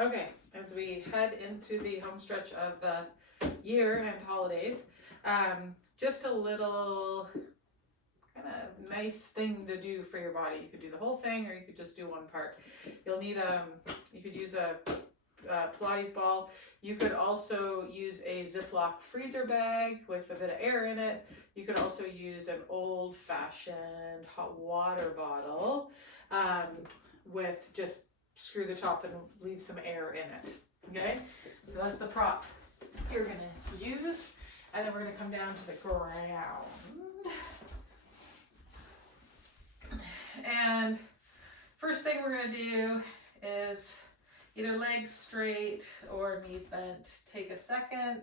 Okay, as we head into the home stretch of the year and holidays, just a little kind of nice thing to do for your body. You could do the whole thing, or you could just do one part. You'll need you could use a Pilates ball. You could also use a Ziploc freezer bag with a bit of air in it. You could also use an old-fashioned hot water bottle with just screw the top and leave some air in it. Okay, so that's the prop you're gonna use, and then we're gonna come down to the ground. And first thing we're gonna do is either legs straight or knees bent. Take a second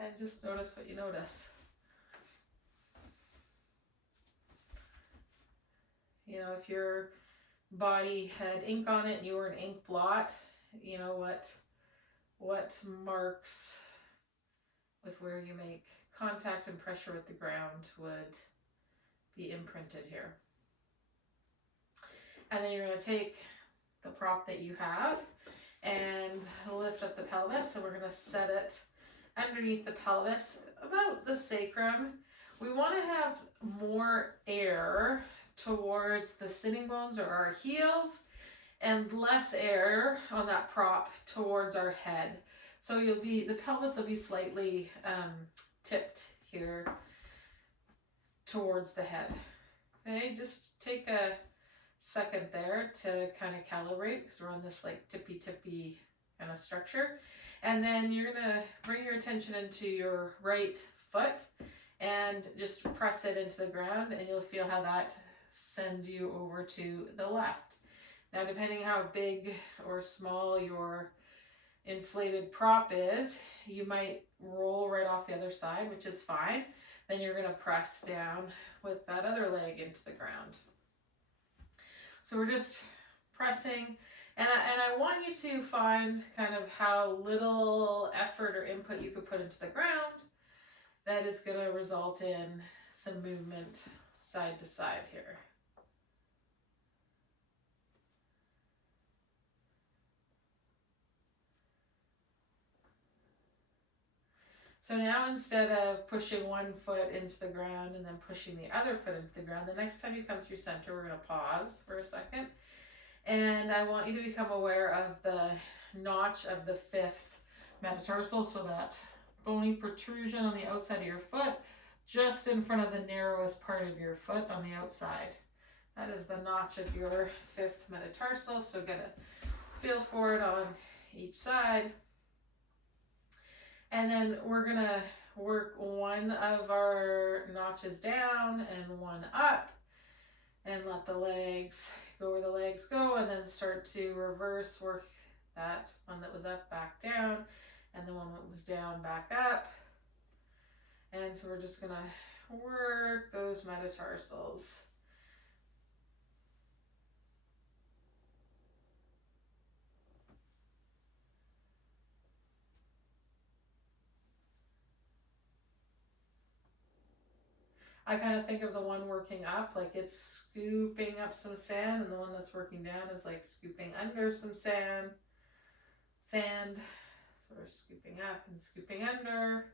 and just notice what you notice. You know, if your body had ink on it and you were an ink blot, you know what marks with where you make contact and pressure with the ground would be imprinted here. And then you're going to take the prop that you have and lift up the pelvis, and we're going to set it underneath the pelvis about the sacrum. We want to have more air towards the sitting bones or our heels and less air on that prop towards our head. So the pelvis will be slightly tipped here towards the head. Okay, just take a second there to kind of calibrate, because we're on this like tippy kind of structure. And then you're gonna bring your attention into your right foot and just press it into the ground, and you'll feel how that sends you over to the left. Now, depending how big or small your inflated prop is, you might roll right off the other side, which is fine. Then you're going to press down with that other leg into the ground. So we're just pressing, and I want you to find kind of how little effort or input you could put into the ground that is going to result in some movement side to side here. So now, instead of pushing one foot into the ground and then pushing the other foot into the ground, the next time you come through center, we're going to pause for a second. And I want you to become aware of the notch of the 5th metatarsal, so that bony protrusion on the outside of your foot, just in front of the narrowest part of your foot on the outside. That is the notch of your 5th metatarsal, so get a feel for it on each side. And then we're gonna work one of our notches down and one up, and let the legs go where the legs go, and then start to reverse work that one that was up back down, and the one that was down back up. And so we're just gonna work those metatarsals. I kind of think of the one working up like it's scooping up some sand, and the one that's working down is like scooping under some sand. So we're scooping up and scooping under.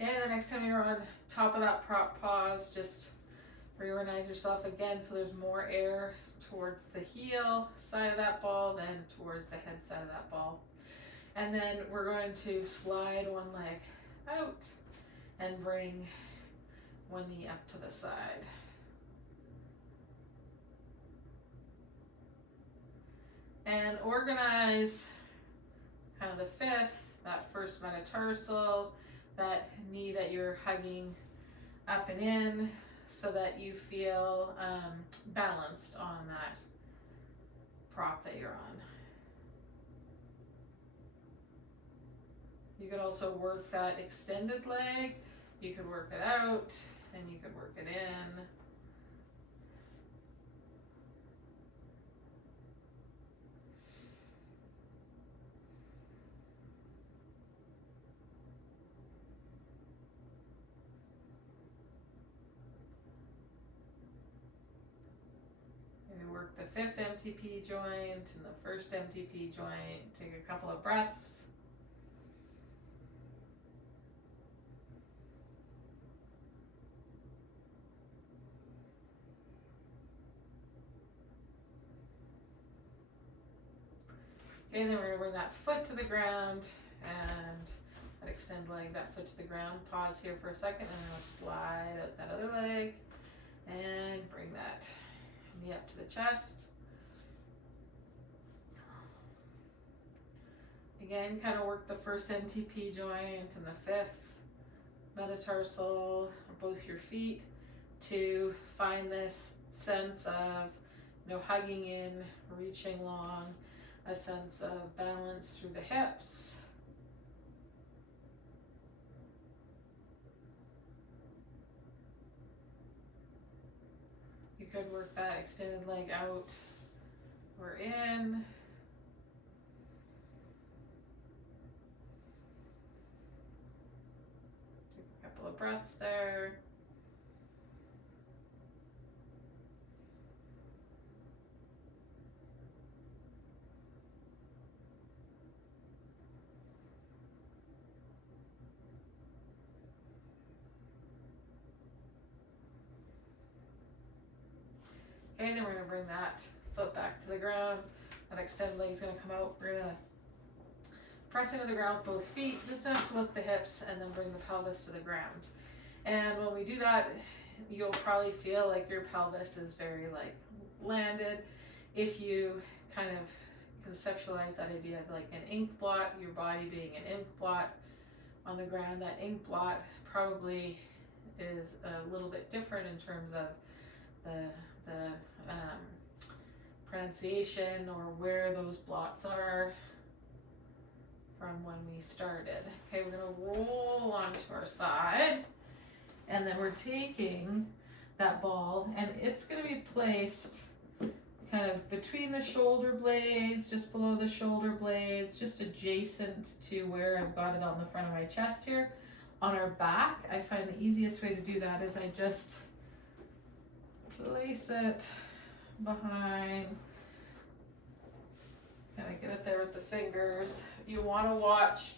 Okay, the next time you're on top of that prop, pause, just reorganize yourself again so there's more air towards the heel side of that ball than towards the head side of that ball. And then we're going to slide one leg out and bring one knee up to the side. And organize kind of the 5th, that 1st metatarsal, that knee that you're hugging up and in, so that you feel balanced on that prop that you're on. You could also work that extended leg. You could work it out, and you could work it in. work the 5th MTP joint and the 1st MTP joint. Take a couple of breaths. Okay, then we're going to bring that foot to the ground and that extend leg, that foot to the ground. Pause here for a second, and I'm going to slide out that other leg and bring that knee up to the chest. Again, kind of work the 1st MTP joint and the 5th metatarsal, both your feet, to find this sense of, hugging in, reaching long, a sense of balance through the hips. You could work that extended leg out or in. Take a couple of breaths there. Okay, then we're going to bring that foot back to the ground. That extended leg is going to come out. We're going to press into the ground with both feet, just enough to lift the hips, and then bring the pelvis to the ground. And when we do that, you'll probably feel like your pelvis is very landed. If you kind of conceptualize that idea of like an ink blot, your body being an ink blot on the ground, that ink blot probably is a little bit different in terms of the pronunciation or where those blots are from when we started. Okay, we're going to roll onto our side, and then we're taking that ball, and it's going to be placed kind of between the shoulder blades, just below the shoulder blades, just adjacent to where I've got it on the front of my chest here. On our back, I find the easiest way to do that is I just place it behind, kind of get it there with the fingers. You want to watch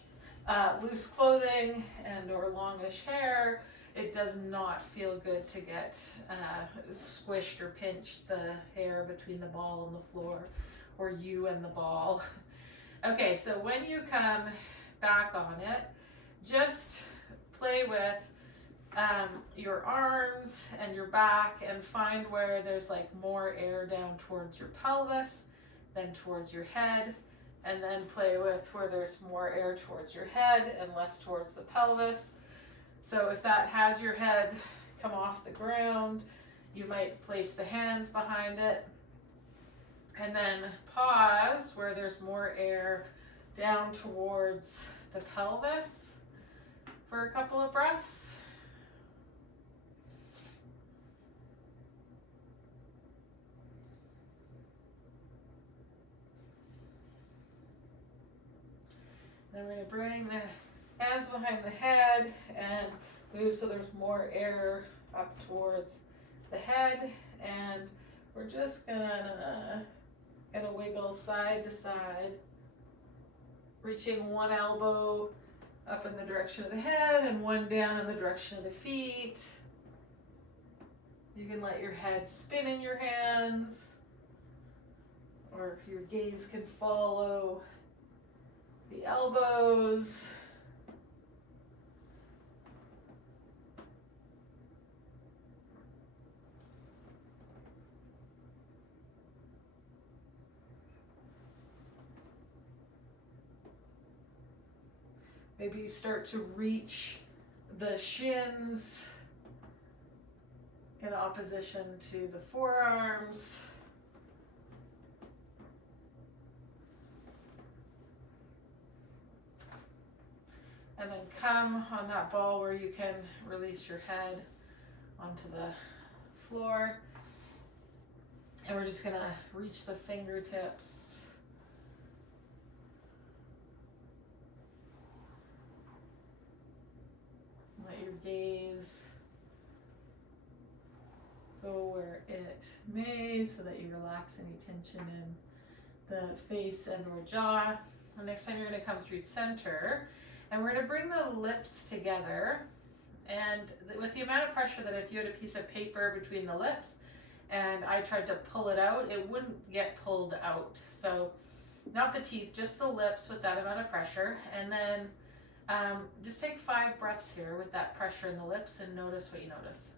loose clothing and or longish hair. It does not feel good to get squished or pinched, the hair between the ball and the floor, or you and the ball. Okay, so when you come back on it, just play with your arms and your back and find where there's like more air down towards your pelvis than towards your head, and then play with where there's more air towards your head and less towards the pelvis. So if that has your head come off the ground, you might place the hands behind it, and then pause where there's more air down towards the pelvis for a couple of breaths. Then we're going to bring the hands behind the head and move so there's more air up towards the head, and we're just gonna wiggle side to side, reaching one elbow up in the direction of the head and one down in the direction of the feet. You can let your head spin in your hands, or your gaze can follow the elbows. Maybe you start to reach the shins in opposition to the forearms. And then come on that ball where you can release your head onto the floor. And we're just gonna reach the fingertips. Let your gaze go where it it may, so that you relax any tension in the face and or jaw. The next time you're going to come through center, and we're going to bring the lips together, and with the amount of pressure that if you had a piece of paper between the lips and I tried to pull it out, it wouldn't get pulled out. So not the teeth, just the lips with that amount of pressure. And then just take 5 breaths here with that pressure in the lips and notice what you notice.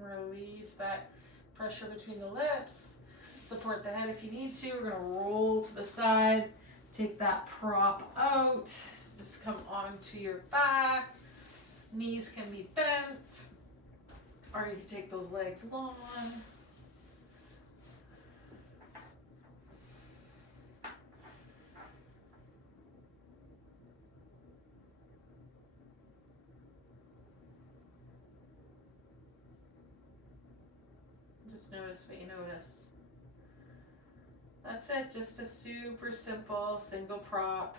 Release that pressure between the lips. Support the head if you need to. We're going to roll to the side. Take that prop out. Just come onto your back. Knees can be bent. Or you can take those legs long. Just notice what you notice. That's it, just a super simple single prop.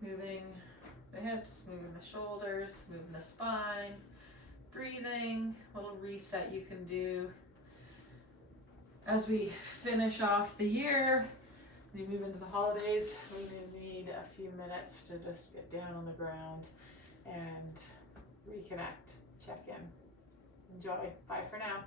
Moving the hips, moving the shoulders, moving the spine, breathing, little reset you can do. As we finish off the year, we move into the holidays, we may need a few minutes to just get down on the ground and reconnect, check in. Enjoy. Bye for now.